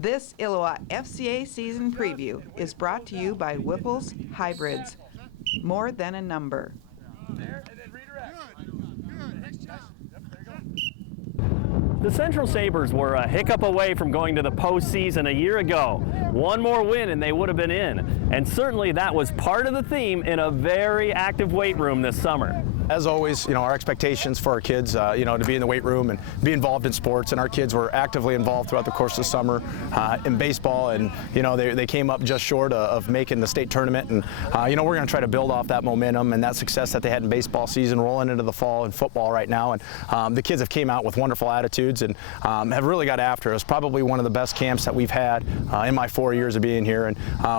This ILLOWA FCA season preview is brought to you by Whipple's Hybrids. More than a number. The Central Sabers were a hiccup away from going to the postseason a year ago. One more win and they would have been in. And certainly that was part of the theme in a very active weight room this summer. As always, our expectations for our kids, to be in the weight room and be involved in sports, and our kids were actively involved throughout the course of the summer in baseball, and they came up just short of making the state tournament, and we're going to try to build off that momentum and that success that they had in baseball season, rolling into the fall in football right now, and the kids have came out with wonderful attitudes and have really got after us. Probably one of the best camps that we've had in my 4 years of being here, and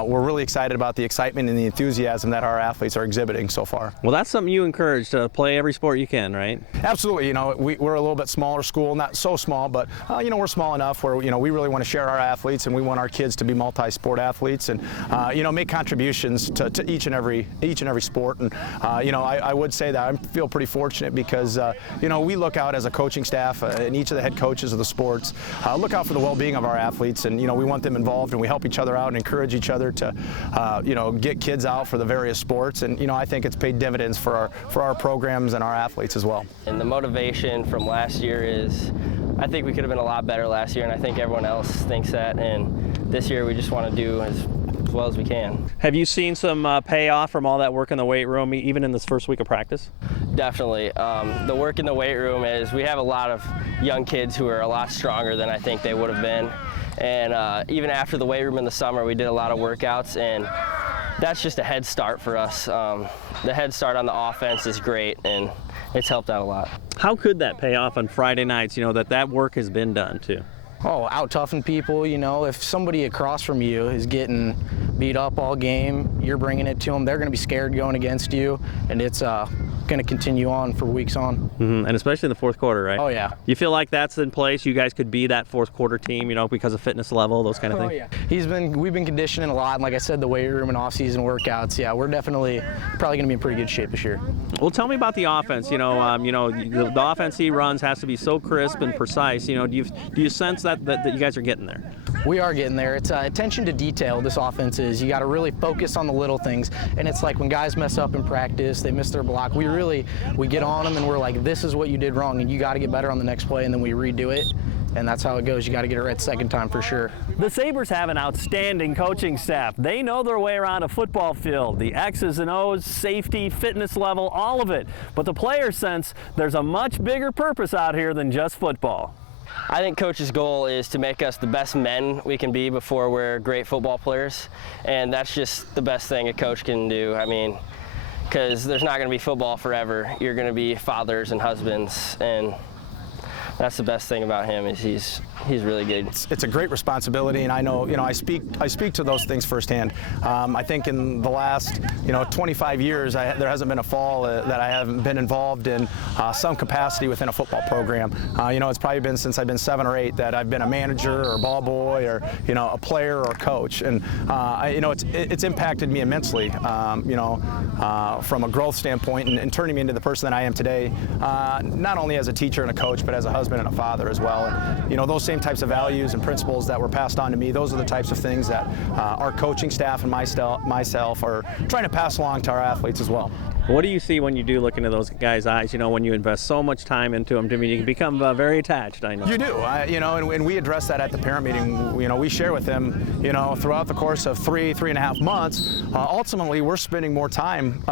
we're really excited about the excitement and the enthusiasm that our athletes are exhibiting so far. Well, that's something you encourage, to play every sport you can, right? Absolutely. We're a little bit smaller school, not so small, but we're small enough where we really want to share our athletes, and we want our kids to be multi-sport athletes, and make contributions to each and every sport. And I would say that I feel pretty fortunate because we look out as a coaching staff and each of the head coaches of the sports look out for the well-being of our athletes, and we want them involved, and we help each other out and encourage each other to get kids out for the various sports. And I think it's paid dividends for our programs and our athletes as well. And the motivation from last year is, I think we could have been a lot better last year, and I think everyone else thinks that, and this year we just want to do as well as we can. Have you seen some payoff from all that work in the weight room, even in this first week of practice? Definitely. The work in the weight room is, we have a lot of young kids who are a lot stronger than I think they would have been, and even after the weight room in the summer, we did a lot of workouts, and that's just a head start for us. The head start on the offense is great, and it's helped out a lot. How could that pay off on Friday nights, that work has been done too? Oh, out-toughing people, if somebody across from you is getting beat up all game, you're bringing it to them, they're going to be scared going against you, and it's going to continue on for weeks on. And especially in the fourth quarter, right? Oh, yeah. You feel like that's in place? You guys could be that fourth quarter team, because of fitness level, those kind of things? Oh, yeah. We've been conditioning a lot, and like I said, the weight room and off-season workouts, yeah, we're definitely probably going to be in pretty good shape this year. Well, tell me about the offense. The offense he runs has to be so crisp and precise. Do you sense that you guys are getting there? We are getting there. It's attention to detail, this offense is. You got to really focus on the little things, and it's like when guys mess up in practice, they miss their block, we get on them and we're like, this is what you did wrong, and you got to get better on the next play, and then we redo it. And that's how it goes. You got to get it right second time for sure. The Sabers have an outstanding coaching staff. They know their way around a football field. The X's and O's, safety, fitness level, all of it. But the players sense there's a much bigger purpose out here than just football. I think Coach's goal is to make us the best men we can be before we're great football players. And that's just the best thing a coach can do. Because there's not going to be football forever. You're going to be fathers and husbands, and that's the best thing about him, is he's really good. It's a great responsibility, and I know, I speak to those things firsthand. I think in the last, 25 years, there hasn't been a fall that I haven't been involved in some capacity within a football program. It's probably been since I've been 7 or 8 that I've been a manager or a ball boy or, a player or a coach, and it's impacted me immensely, from a growth standpoint and turning me into the person that I am today, not only as a teacher and a coach, but as a husband and a father as well. And, those same types of values and principles that were passed on to me, those are the types of things that our coaching staff and myself are trying to pass along to our athletes as well. What do you see when you do look into those guys' eyes, when you invest so much time into them? You can become very attached, I know. You do, and we address that at the parent meeting. We share with them, throughout the course of 3.5 months, ultimately we're spending more time,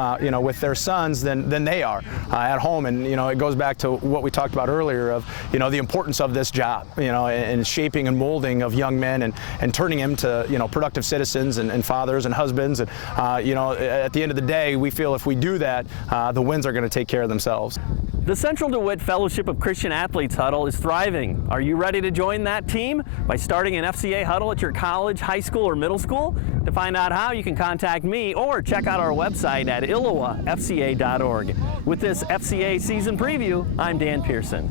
with their sons than they are at home. And, it goes back to what we talked about earlier of, the importance of this job, and shaping and molding of young men and turning them to, productive citizens and fathers and husbands. And, at the end of the day, we feel if we do that, the wins are going to take care of themselves. The Central DeWitt Fellowship of Christian Athletes Huddle is thriving. Are you ready to join that team? By starting an FCA huddle at your college, high school, or middle school? To find out how, you can contact me or check out our website at ILLOWAFCA.org. With this FCA season preview, I'm Dan Pearson.